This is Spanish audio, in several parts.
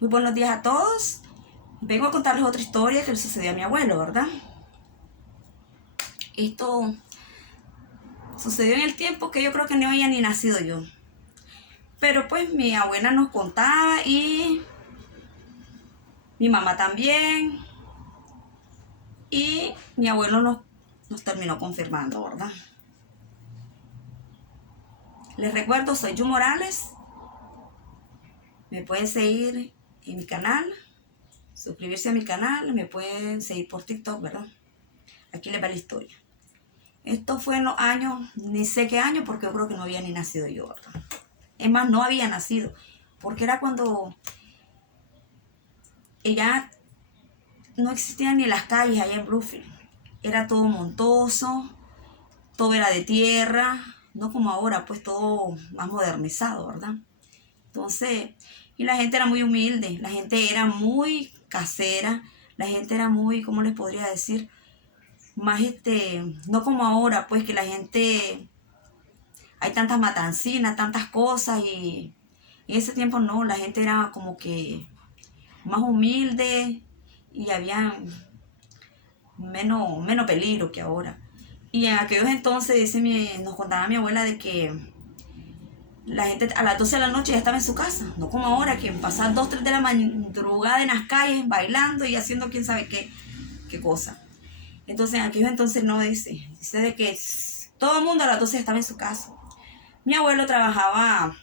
Muy buenos días a todos. Vengo a contarles otra historia que le sucedió a mi abuelo, ¿verdad? Esto sucedió en el tiempo que yo creo que no había ni nacido yo. Pero pues mi abuela nos contaba y mi mamá también. Y mi abuelo nos terminó confirmando, ¿verdad? Les recuerdo, soy Yu Morales. Me pueden seguir en mi canal, suscribirse a mi canal, me pueden seguir por TikTok, ¿verdad? Aquí les va la historia. Esto fue en los años, ni sé qué año, porque yo creo que no había ni nacido yo, ¿verdad? Es más, no había nacido, porque era cuando ella no existían ni las calles allá en Bluefield. Era todo montoso, todo era de tierra, no como ahora, pues todo más modernizado, ¿verdad? Entonces, y la gente era muy humilde, la gente era muy casera, la gente era muy, ¿cómo les podría decir? Más no como ahora, pues que la gente, hay tantas matancinas, tantas cosas y en ese tiempo no, la gente era como que más humilde y había menos peligro que ahora. Y en aquellos entonces, nos contaba mi abuela de que la gente a las 12 de la noche ya estaba en su casa, no como ahora que pasan 2, 3 de la madrugada en las calles bailando y haciendo quién sabe qué cosa. Entonces en aquellos entonces no dice de que todo el mundo a las 12 estaba en su casa. Mi abuelo trabajaba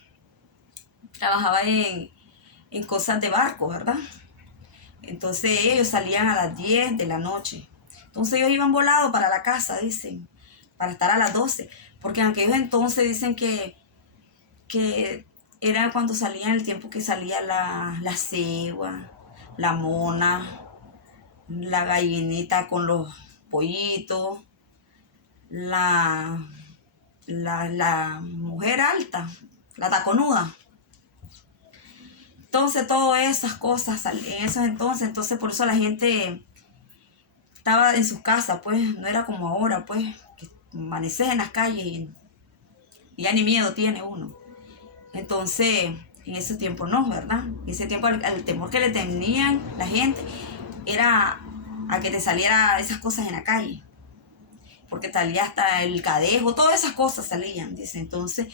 en cosas de barco, ¿verdad? Entonces ellos salían a las 10 de la noche. Entonces ellos iban volados para la casa, dicen, para estar a las 12. Porque en aquellos entonces dicen que era cuando salía en el tiempo que salía la cegua, la mona, la gallinita con los pollitos, la, la mujer alta, la taconuda. Entonces todas esas cosas en esos entonces por eso la gente estaba en sus casas, pues no era como ahora, pues que amaneces en las calles y ya ni miedo tiene uno. Entonces, en ese tiempo no, ¿verdad? En ese tiempo al temor que le tenían la gente era a que te saliera esas cosas en la calle, porque salía hasta el cadejo, todas esas cosas salían, dice. Entonces,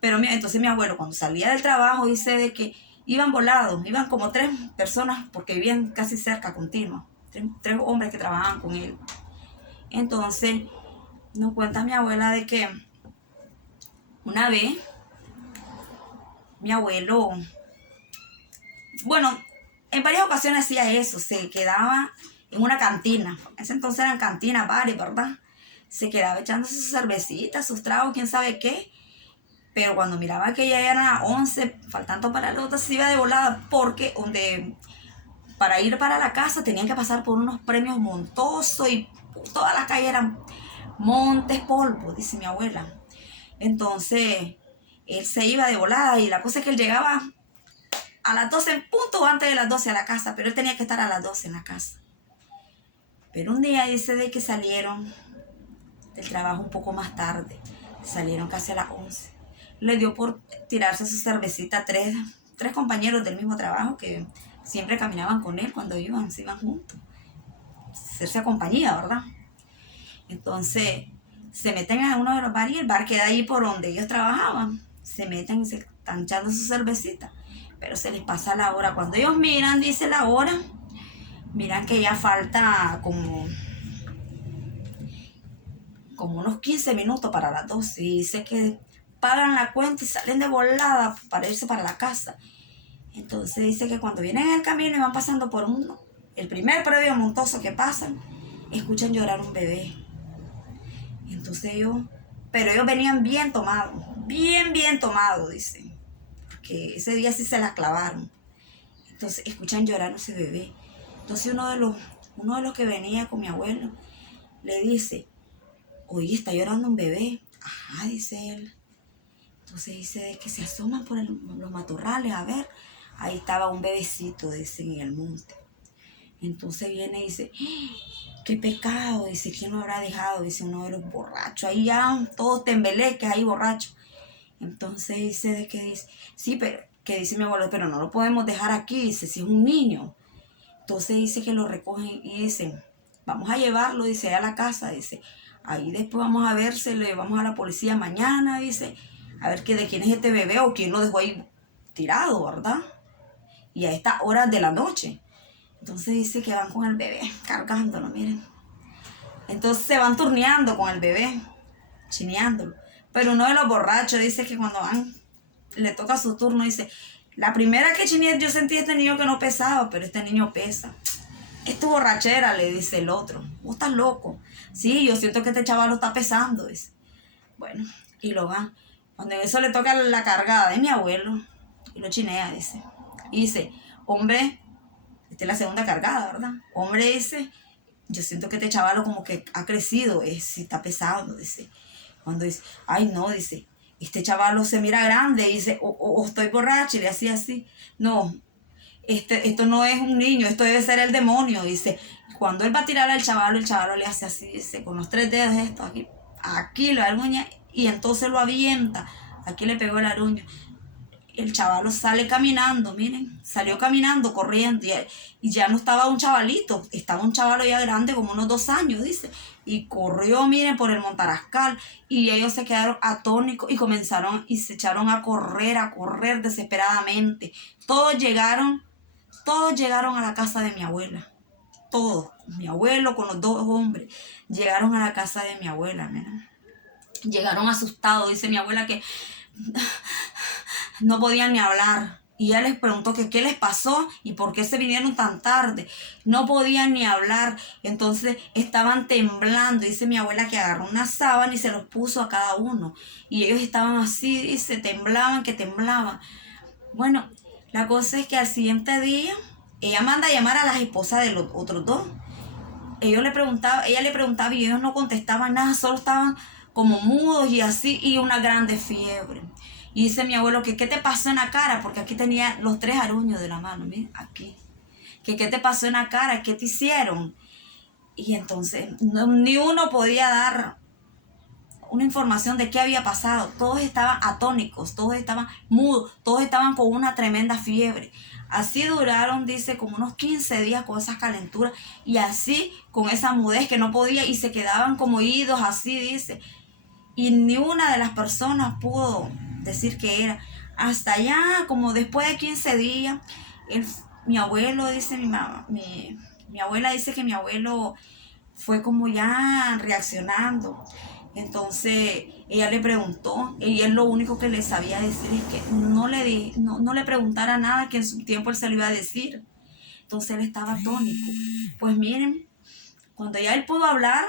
pero entonces mi abuelo cuando salía del trabajo dice de que iban volados, iban como 3 personas porque vivían casi cerca, continua, 3 hombres que trabajaban con él. Entonces, nos cuenta mi abuela de que una vez mi abuelo, bueno, en varias ocasiones hacía eso, se quedaba en una cantina. En ese entonces eran cantinas, bares, ¿verdad? Se quedaba echando sus cervecitas, sus tragos, quién sabe qué. Pero cuando miraba que ya eran las 11, faltando para la otra, se iba de volada porque para ir para la casa tenían que pasar por unos premios montosos y todas las calles eran montes, polvo, dice mi abuela. Entonces, él se iba de volada y la cosa es que él llegaba a las 12 en punto antes de las 12 a la casa, pero él tenía que estar a las 12 en la casa. Pero un día dice de que salieron del trabajo un poco más tarde, salieron casi a las 11. Le dio por tirarse su cervecita a tres compañeros del mismo trabajo que siempre caminaban con él cuando se iban juntos, hacerse compañía, ¿verdad? Entonces se meten a uno de los bares y el bar queda ahí por donde ellos trabajaban. Se meten y se están echando su cervecita, pero se les pasa la hora. Cuando ellos miran, dice la hora, miran que ya falta como unos 15 minutos para las 12 y dice que pagan la cuenta y salen de volada para irse para la casa. Entonces dice que cuando vienen en el camino y van pasando por el primer predio montoso que pasan, escuchan llorar un bebé. Entonces pero ellos venían bien tomados, dicen, porque ese día sí se la clavaron. Entonces escuchan llorar a ese bebé. Entonces uno de los que venía con mi abuelo le dice, oye, está llorando un bebé. Ajá, dice él. Entonces dice que se asoman por los matorrales a ver. Ahí estaba un bebecito, dice, en el monte. Entonces viene y dice, qué pecado, dice, ¿quién lo habrá dejado? Dice uno de los borrachos. Ahí ya todos tembeleques, ahí borrachos. Entonces dice, sí, pero que dice mi abuelo, pero no lo podemos dejar aquí, dice, si es un niño. Entonces dice que lo recogen y dicen, vamos a llevarlo, dice, a la casa, dice, ahí después vamos a ver si le llevamos a la policía mañana, dice, a ver de quién es este bebé o quién lo dejó ahí tirado, ¿verdad? Y a estas horas de la noche. Entonces dice que van con el bebé, cargándolo, miren. Entonces se van turneando con el bebé, chineándolo. Pero uno de los borrachos dice que cuando van, le toca su turno, dice, la primera que chineé yo sentí a este niño que no pesaba, pero este niño pesa. Es tu borrachera, le dice el otro. Vos estás loco. Sí, yo siento que este chaval lo está pesando, dice. Bueno, y lo van. Cuando eso le toca la cargada de mi abuelo, y lo chinea, dice. Y dice, hombre, esta es la segunda cargada, ¿verdad? Hombre, dice, yo siento que este chaval como que ha crecido, si está pesado, dice. Cuando dice, ay no, dice, este chaval se mira grande, dice, o estoy borracho, y le hacía así. No, esto no es un niño, esto debe ser el demonio, dice. Cuando él va a tirar al chaval, el chaval le hace así, dice, con los 3 dedos esto, aquí le da el uña, y entonces lo avienta, aquí le pegó el aruño. El chaval sale caminando, miren, salió caminando, corriendo, y ya no estaba un chavalito, estaba un chavalo ya grande, como unos 2 años, dice, y corrió, miren, por el Montarascal, y ellos se quedaron atónicos y comenzaron, y se echaron a correr desesperadamente. Todos llegaron a la casa de mi abuela, todos, mi abuelo con los 2 hombres, llegaron a la casa de mi abuela, miren. Llegaron asustados, dice mi abuela que no podían ni hablar. Y ella les preguntó que qué les pasó y por qué se vinieron tan tarde. No podían ni hablar. Entonces estaban temblando. Dice mi abuela que agarró una sábana y se los puso a cada uno. Y ellos estaban así, dice, temblaban, que temblaban. Bueno, la cosa es que al siguiente día, ella manda a llamar a las esposas de los otros 2. Ella le preguntaba y ellos no contestaban nada, solo estaban como mudos y así, y una grande fiebre. Y dice mi abuelo que qué te pasó en la cara, porque aquí tenía los 3 aruños de la mano, miren, aquí. Que qué te pasó en la cara, qué te hicieron. Y entonces ni uno podía dar una información de qué había pasado. Todos estaban atónicos, todos estaban mudos, todos estaban con una tremenda fiebre. Así duraron, dice, como unos 15 días con esas calenturas y así con esa mudez que no podía y se quedaban como idos, así dice. Y ni una de las personas pudo decir que era. Hasta allá, como después de 15 días, mi abuelo, dice mi abuela dice que mi abuelo fue como ya reaccionando. Entonces ella le preguntó y él lo único que le sabía decir es que no le preguntara nada, que en su tiempo él se lo iba a decir. Entonces él estaba atónico. Pues miren, cuando ya él pudo hablar,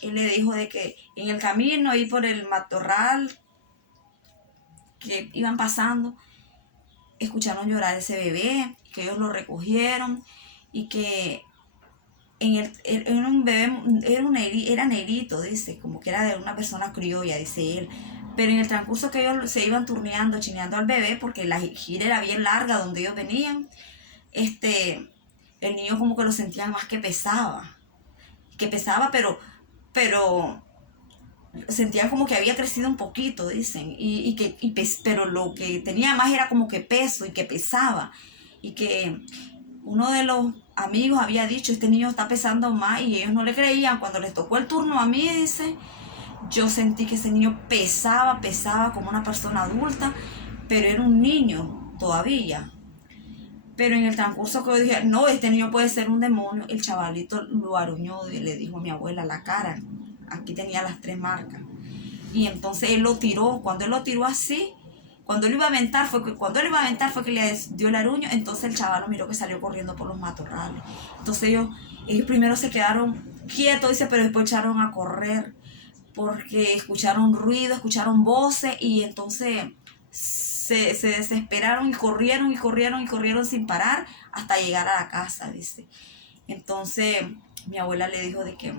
él le dijo de que en el camino ahí por el matorral que iban pasando, escucharon llorar ese bebé, que ellos lo recogieron y que era un bebé, era negrito, dice, como que era de una persona criolla, dice él. Pero en el transcurso que ellos se iban turneando, chineando al bebé, porque la gira era bien larga donde ellos venían, el niño como que lo sentía más que pesaba, pero sentían como que había crecido un poquito, dicen, pero lo que tenía más era como que peso y que pesaba, y que uno de los amigos había dicho, este niño está pesando más, y ellos no le creían. Cuando les tocó el turno a mí, dice, yo sentí que ese niño pesaba como una persona adulta, pero era un niño todavía. Pero en el transcurso que yo dije, no, este niño puede ser un demonio, el chavalito lo aruñó y le dijo a mi abuela la cara, aquí tenía las 3 marcas. Y entonces él lo tiró, cuando él lo tiró así, cuando él iba a aventar fue que le dio el aruño. Entonces el chaval lo miró que salió corriendo por los matorrales. Entonces ellos primero se quedaron quietos, dice, pero después echaron a correr porque escucharon ruido, escucharon voces, y entonces se desesperaron y corrieron sin parar hasta llegar a la casa, dice. Entonces mi abuela le dijo de que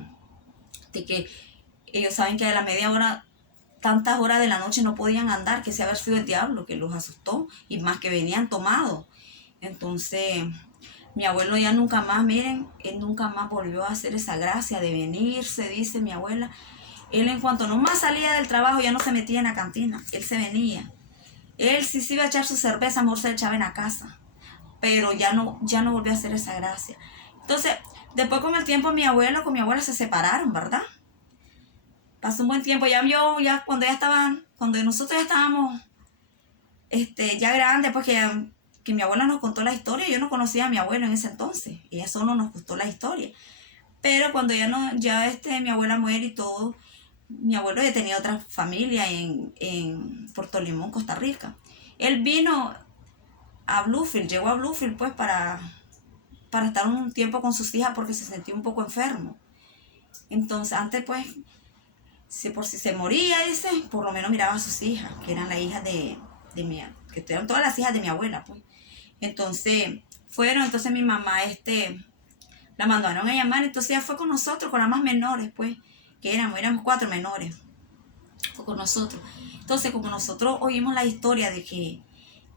ellos saben que a la media hora, tantas horas de la noche no podían andar, que se había sido el diablo que los asustó, y más que venían tomados. Entonces mi abuelo ya nunca más, miren, él nunca más volvió a hacer esa gracia de venirse, dice mi abuela. Él en cuanto nomás salía del trabajo ya no se metía en la cantina, él se venía. Él sí se iba a echar su cerveza, mejor se echaba en la casa. Pero ya no volvió a hacer esa gracia. Entonces, después con el tiempo mi abuelo con mi abuela se separaron, ¿verdad? Pasó un buen tiempo. Ya cuando nosotros ya estábamos ya grandes, pues que mi abuela nos contó la historia. Yo no conocía a mi abuelo en ese entonces. Ella solo nos contó la historia. Pero cuando mi abuela muere y todo, mi abuelo ya tenía otra familia en Puerto Limón, Costa Rica. Él vino a Bluefield, llegó a Bluefield pues para estar un tiempo con sus hijas porque se sentía un poco enfermo. Entonces antes pues, por si se moría, dice, por lo menos miraba a sus hijas, que eran las hijas que eran todas las hijas de mi abuela pues. Entonces entonces mi mamá la mandaron a llamar, entonces ella fue con nosotros, con las más menores pues, que éramos 4 menores, fue con nosotros. Entonces como nosotros oímos la historia de que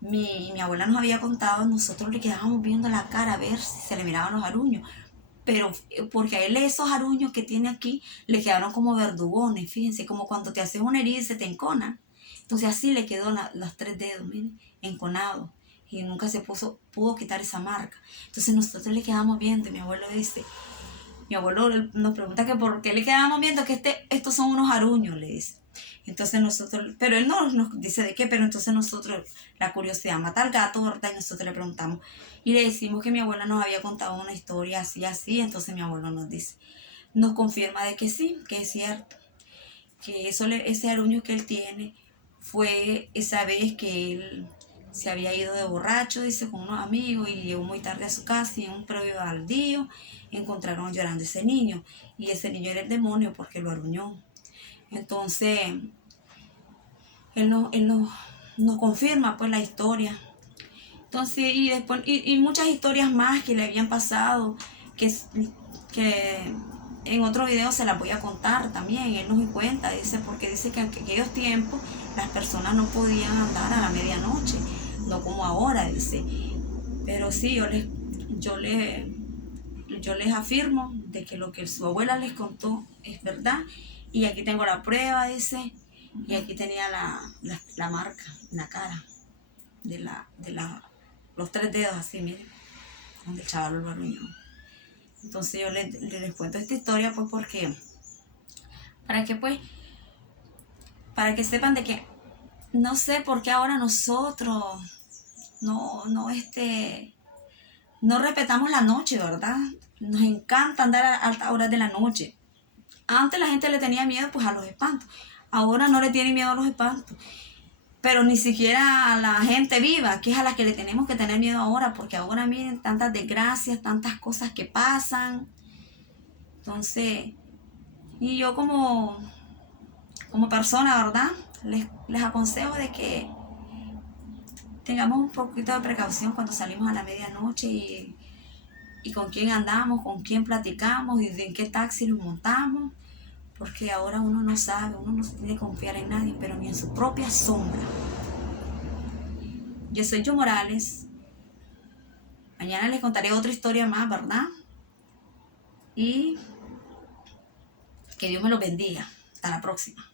mi abuela nos había contado, nosotros le quedábamos viendo la cara a ver si se le miraban los aruños. Pero porque a él esos aruños que tiene aquí le quedaron como verdugones, fíjense, como cuando te haces una herida y se te encona. Entonces así le quedó los 3 dedos, miren, enconados. Y nunca pudo quitar esa marca. Entonces nosotros le quedamos viendo y mi abuelo nos pregunta que por qué le quedamos viendo que estos son unos aruños, le dice. Entonces pero él no nos dice de qué, pero entonces nosotros, la curiosidad mata al gato, ¿verdad? Y nosotros le preguntamos y le decimos que mi abuela nos había contado una historia así, así. Entonces mi abuelo nos confirma de que sí, que es cierto, que ese aruño que él tiene fue esa vez que él se había ido de borracho, dice, con unos amigos y llegó muy tarde a su casa y en un previo baldío encontraron llorando ese niño y ese niño era el demonio porque lo aruñó. Entonces él nos confirma pues la historia. Entonces y después y muchas historias más que le habían pasado que en otro video se las voy a contar también. Él nos cuenta, porque dice que en aquellos tiempos las personas no podían andar a la medianoche, no como ahora, dice. Pero sí, yo les afirmo de que lo que su abuela les contó es verdad. Y aquí tengo la prueba, dice. Y aquí tenía la marca en la cara de los 3 dedos así, miren, donde el chaval lo arruinó. Entonces yo les cuento esta historia pues porque para que sepan de que no sé por qué ahora nosotros no respetamos la noche, ¿verdad? Nos encanta andar a altas horas de la noche. Antes la gente le tenía miedo pues a los espantos. Ahora no le tiene miedo a los espantos. Pero ni siquiera a la gente viva, que es a la que le tenemos que tener miedo ahora, porque ahora miren tantas desgracias, tantas cosas que pasan. Entonces, y yo como persona, ¿verdad? Les aconsejo de que tengamos un poquito de precaución cuando salimos a la medianoche y con quién andamos, con quién platicamos y en qué taxi nos montamos, porque ahora uno no sabe, uno no se tiene que confiar en nadie, pero ni en su propia sombra. Yo soy Jo Morales. Mañana les contaré otra historia más, ¿verdad? Y que Dios me los bendiga. Hasta la próxima.